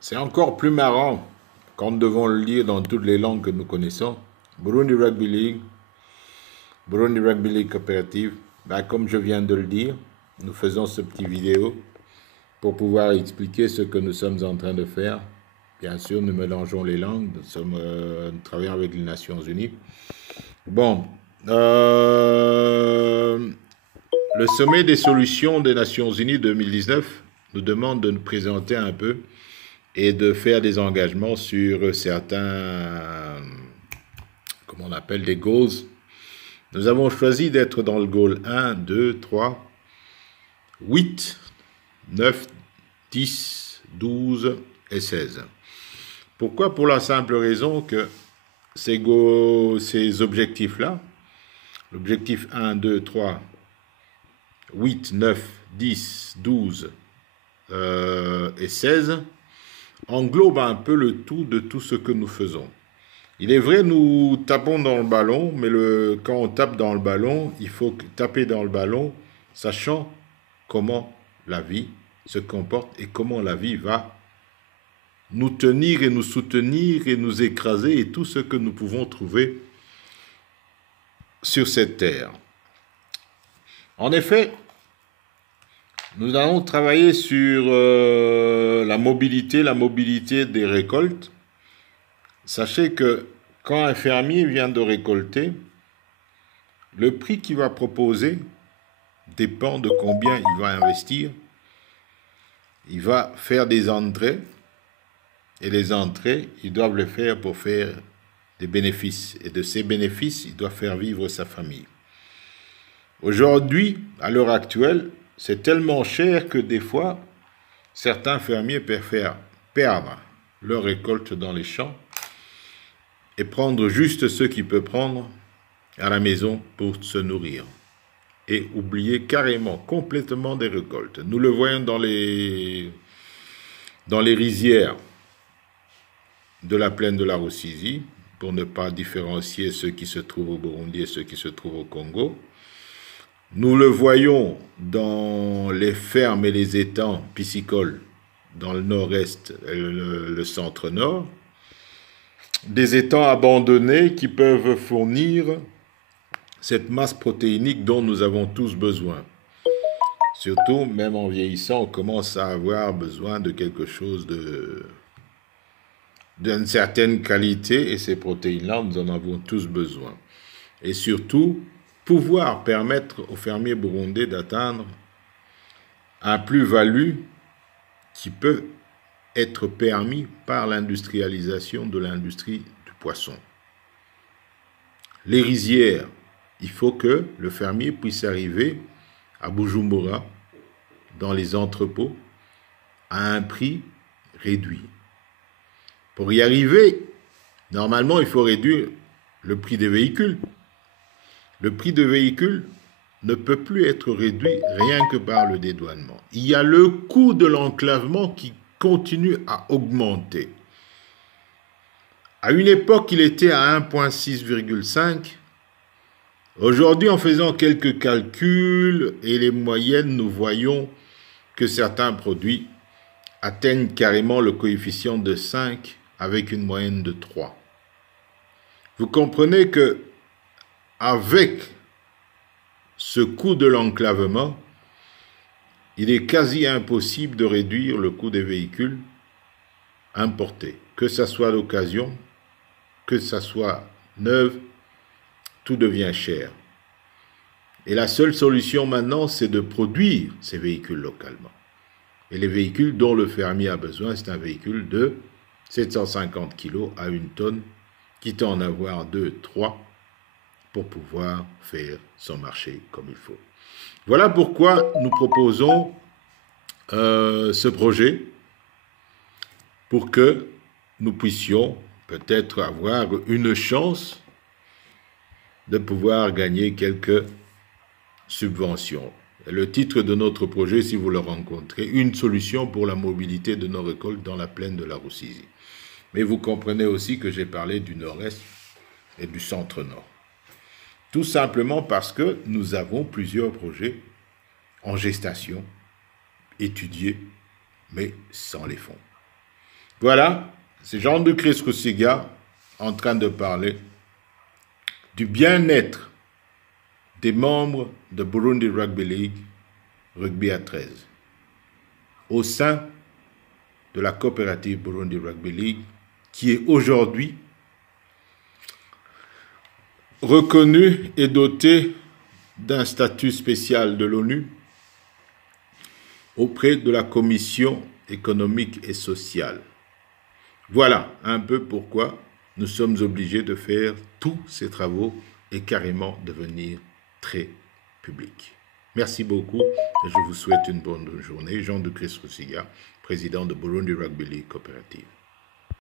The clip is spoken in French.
C'est encore plus marrant quand nous devons le lire dans toutes les langues que nous connaissons. Burundi Rugby League, Burundi Rugby League Coopérative. Ben, comme je viens de le dire, nous faisons ce petit vidéo pour pouvoir expliquer ce que nous sommes en train de faire. Bien sûr, nous mélangeons les langues, nous travaillons avec les Nations Unies. Bon, le sommet des solutions des Nations Unies 2019 nous demande de nous présenter un peu et de faire des engagements sur certains, comment on appelle, des goals. Nous avons choisi d'être dans le goal 1, 2, 3, 8, 9, 10, 12 et 16. Pourquoi? Pour la simple raison que ces objectifs-là, l'objectif 1, 2, 3, 8, 9, 10, 12 et 16, englobe un peu le tout de tout ce que nous faisons. Il est vrai, nous tapons dans le ballon, mais quand on tape dans le ballon, il faut taper dans le ballon, sachant comment la vie se comporte et comment la vie va nous tenir et nous soutenir et nous écraser et tout ce que nous pouvons trouver sur cette terre. En effet, nous allons travailler sur la mobilité des récoltes. Sachez que quand un fermier vient de récolter, le prix qu'il va proposer dépend de combien il va investir. Il va faire des entrées, et les entrées, ils doivent le faire pour faire des bénéfices. Et de ces bénéfices, il doit faire vivre sa famille. Aujourd'hui, à l'heure actuelle, c'est tellement cher que des fois, certains fermiers préfèrent perdre leur récolte dans les champs et prendre juste ce qu'il peut prendre à la maison pour se nourrir. Et oublier carrément, complètement des récoltes. Nous le voyons dans les rizières de la plaine de la Rusizi, pour ne pas différencier ceux qui se trouvent au Burundi et ceux qui se trouvent au Congo. Nous le voyons dans les fermes et les étangs piscicoles dans le nord-est et le centre-nord. Des étangs abandonnés qui peuvent fournir cette masse protéinique dont nous avons tous besoin. Surtout, même en vieillissant, on commence à avoir besoin de quelque chose d'une certaine qualité, et ces protéines-là, nous en avons tous besoin. Et surtout, pouvoir permettre aux fermiers burundais d'atteindre un plus-value qui peut être permis par l'industrialisation de l'industrie du poisson. Les rizières, il faut que le fermier puisse arriver à Bujumbura, dans les entrepôts, à un prix réduit. Pour y arriver, normalement, il faut réduire le prix des véhicules. Le prix de véhicules ne peut plus être réduit rien que par le dédouanement. Il y a le coût de l'enclavement qui continue à augmenter. À une époque, il était à 1,6,5. Aujourd'hui, en faisant quelques calculs et les moyennes, nous voyons que certains produits atteignent carrément le coefficient de 5 avec une moyenne de 3. Vous comprenez que avec ce coût de l'enclavement, il est quasi impossible de réduire le coût des véhicules importés, que ce soit d'occasion, que ce soit neuf, tout devient cher. Et la seule solution maintenant, c'est de produire ces véhicules localement. Et les véhicules dont le fermier a besoin, c'est un véhicule de 750 kg à 1 tonne, quitte à en avoir 2, 3 pour pouvoir faire son marché comme il faut. Voilà pourquoi nous proposons ce projet, pour que nous puissions peut-être avoir une chance de pouvoir gagner quelques subventions. Et le titre de notre projet, si vous le rencontrez, une solution pour la mobilité de nos récoltes dans la plaine de la Rusizi. Mais vous comprenez aussi que j'ai parlé du nord-est et du centre-nord. Tout simplement parce que nous avons plusieurs projets en gestation, étudiés, mais sans les fonds. Voilà, c'est Jean de Christ Roussiga en train de parler du bien-être des membres de Burundi Rugby League, Rugby à 13, au sein de la coopérative Burundi Rugby League, qui est aujourd'hui reconnue et dotée d'un statut spécial de l'ONU auprès de la Commission économique et sociale. Voilà un peu pourquoi nous sommes obligés de faire tous ces travaux et carrément devenir très publics. Merci beaucoup et je vous souhaite une bonne journée. Jean de Christ Roussiga, président de Burundi Rugby League Coopérative.